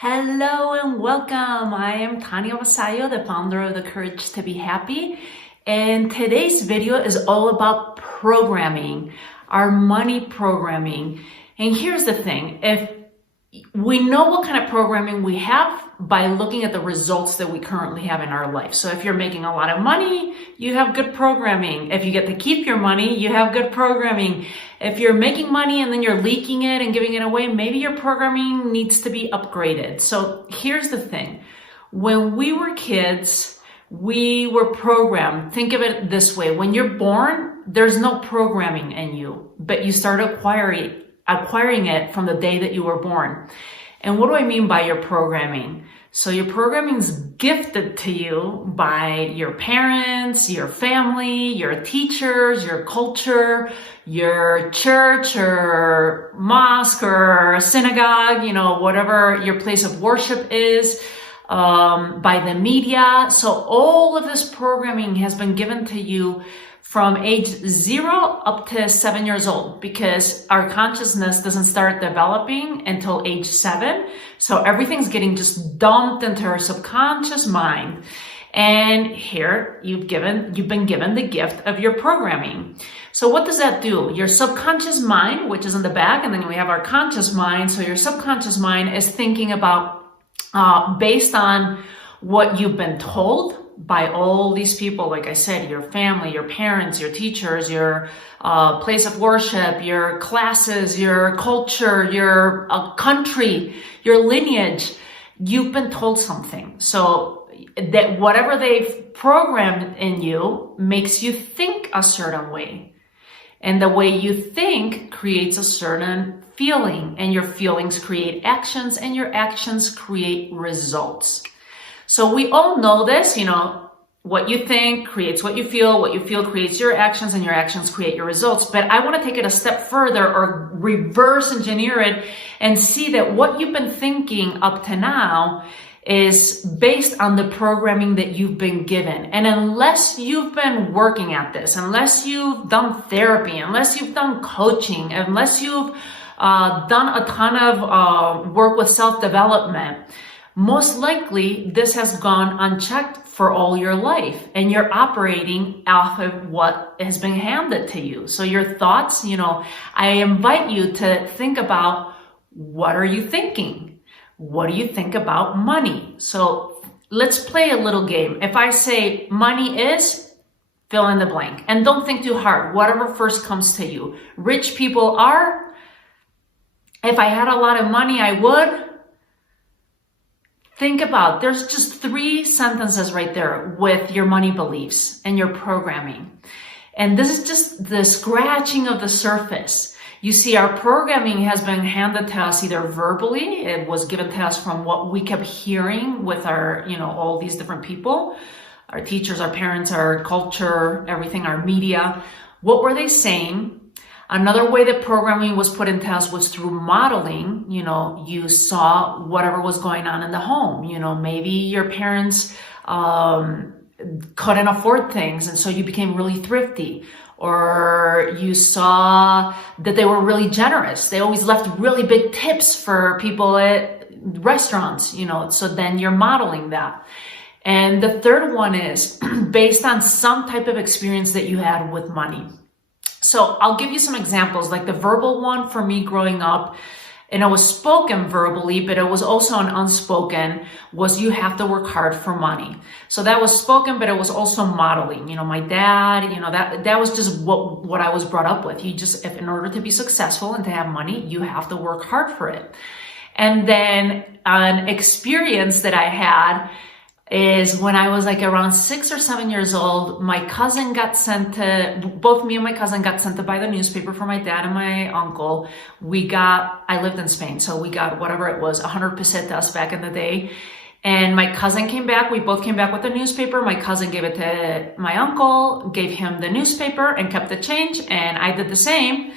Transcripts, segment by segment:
Hello and welcome. I am Tania Vasallo, the founder of The Courage to Be Happy. And today's video is all about programming, our money programming. And here's the thing, if we know what kind of programming we have by looking at the results that we currently have in our life. So if you're making a lot of money, you have good programming. If you get to keep your money, you have good programming. If you're making money and then you're leaking it and giving it away, maybe your programming needs to be upgraded. So here's the thing. When we were kids, we were programmed. Think of it this way. When you're born, there's no programming in you, but you start acquiring it from the day that you were born. And what do I mean by your programming? So your programming is gifted to you by your parents, your family, your teachers, your culture, your church or mosque or synagogue, whatever your place of worship is, by the media. So all of this programming has been given to you from age 0 up to 7 years old, because our consciousness doesn't start developing until age 7. So everything's getting just dumped into our subconscious mind. And here you've been given the gift of your programming. So what does that do? Your subconscious mind, which is in the back, and then we have our conscious mind. So your subconscious mind is thinking about, based on what you've been told by all these people, like I said, your family, your parents, your teachers, your place of worship, your classes, your culture, your country, your lineage. You've been told something. So that whatever they've programmed in you makes you think a certain way. And the way you think creates a certain feeling, and your feelings create actions, and your actions create results. So we all know this, what you think creates what you feel creates your actions, and your actions create your results. But I want to take it a step further, or reverse engineer it, and see that what you've been thinking up to now is based on the programming that you've been given. And unless you've been working at this, unless you've done therapy, unless you've done coaching, unless you've done a ton of work with self-development, most likely this has gone unchecked for all your life, and you're operating off of what has been handed to you. So your thoughts, I invite you to think about, what are you thinking? What do you think about money? So let's play a little game. If I say money is, fill in the blank, and don't think too hard, whatever first comes to you. Rich people are, if I had a lot of money, I would. Think about, there's just 3 sentences right there with your money beliefs and your programming. And this is just the scratching of the surface. You see, our programming has been handed to us either verbally, it was given to us from what we kept hearing with our, all these different people, our teachers, our parents, our culture, everything, our media. What were they saying? Another way that programming was put into us was through modeling. You saw whatever was going on in the home. Maybe your parents couldn't afford things, and so you became really thrifty. Or you saw that they were really generous. They always left really big tips for people at restaurants, so then you're modeling that. And the third one is based on some type of experience that you had with money. So I'll give you some examples, like the verbal one for me growing up, and it was spoken verbally, but it was also an unspoken, was you have to work hard for money. So that was spoken, but it was also modeling. My dad, that was just what I was brought up with. If in order to be successful and to have money, you have to work hard for it. And then an experience that I had is when I was like around 6 or 7 years old, both me and my cousin got sent to buy the newspaper for my dad and my uncle. I lived in Spain, so we got whatever it was, 100 pesetas back in the day. And my cousin came back, we both came back with the newspaper. My cousin gave it to my uncle, gave him the newspaper and kept the change, and I did the same.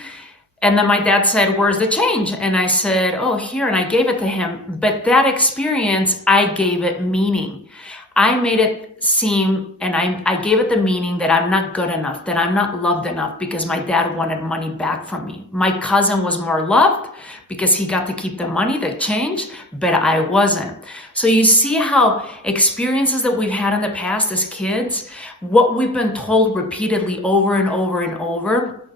And then my dad said, "Where's the change?" And I said, "Oh, here," and I gave it to him. But that experience, I gave it meaning. I made it seem, and I gave it the meaning that I'm not good enough, that I'm not loved enough because my dad wanted money back from me. My cousin was more loved because he got to keep the money, the change, but I wasn't. So you see how experiences that we've had in the past as kids, what we've been told repeatedly over and over and over,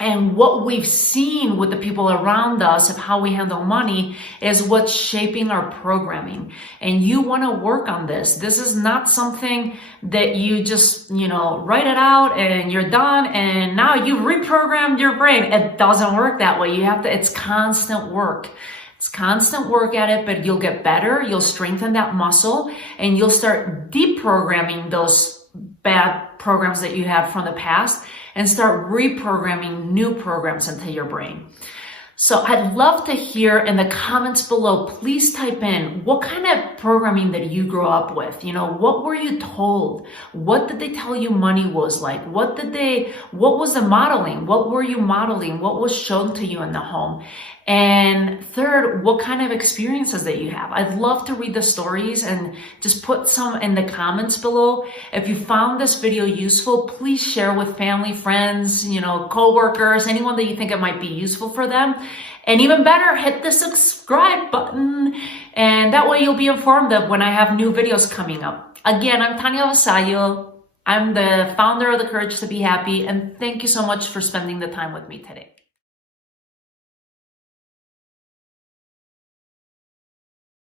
and what we've seen with the people around us of how we handle money is what's shaping our programming. And you want to work on this. This is not something that you just, write it out and you're done and now you reprogrammed your brain. It doesn't work that way. It's constant work. It's constant work at it, but you'll get better. You'll strengthen that muscle and you'll start deprogramming those bad programs that you have from the past and start reprogramming new programs into your brain. So I'd love to hear in the comments below, please type in what kind of programming that you grew up with. What were you told? What did they tell you money was like? What was the modeling? What were you modeling? What was shown to you in the home? And third, what kind of experiences that you have. I'd love to read the stories and just put some in the comments below. If you found this video useful, please share with family, friends, coworkers, anyone that you think it might be useful for them. And even better, hit the subscribe button. And that way you'll be informed of when I have new videos coming up. Again, I'm Tania Vasallo. I'm the founder of The Courage to Be Happy. And thank you so much for spending the time with me today.